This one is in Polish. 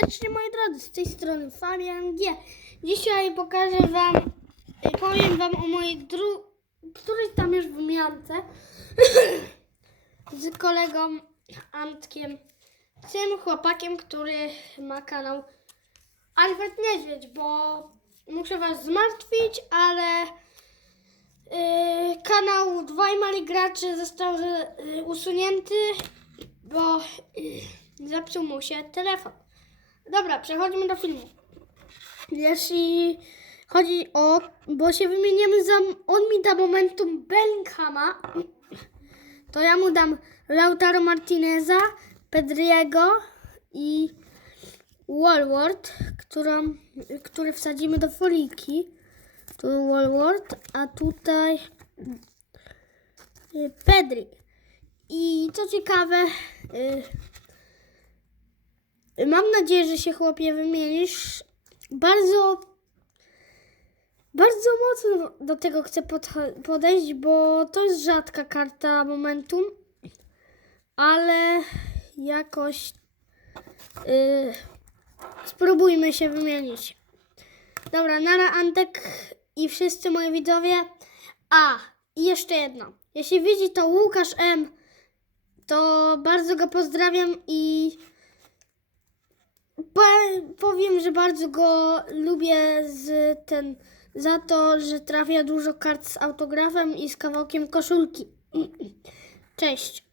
serdecznie moi drodzy, z tej strony Fabian G. Dzisiaj pokażę wam, y, powiem wam o mojej dru... którejś tam już wymiance z kolegą Antkiem, tym chłopakiem, który ma kanał Albert Niedźwiedź, bo muszę was zmartwić, ale y, kanał Dwaj Mali Gracze został y, usunięty, bo y, zepsuł mu się telefon. Dobra, przechodzimy do filmu. Jeśli chodzi o, bo się wymieniamy za, on mi da momentum Bellinghama, to ja mu dam Lautaro Martineza, Pedriego i Wallward, którą, który wsadzimy do foliki. Tu Wallward, a tutaj y, Pedri. I co ciekawe, y, mam nadzieję, że się chłopie wymienisz. Bardzo, bardzo mocno do tego chcę podejść, bo to jest rzadka karta momentum, ale jakoś y, spróbujmy się wymienić. Dobra, nara Antek i wszyscy moi widzowie. A, i jeszcze jedno. Jeśli widzi to Łukasz M, to bardzo go pozdrawiam i powiem, że bardzo go lubię z ten, za to, że trafia dużo kart z autografem i z kawałkiem koszulki. Cześć.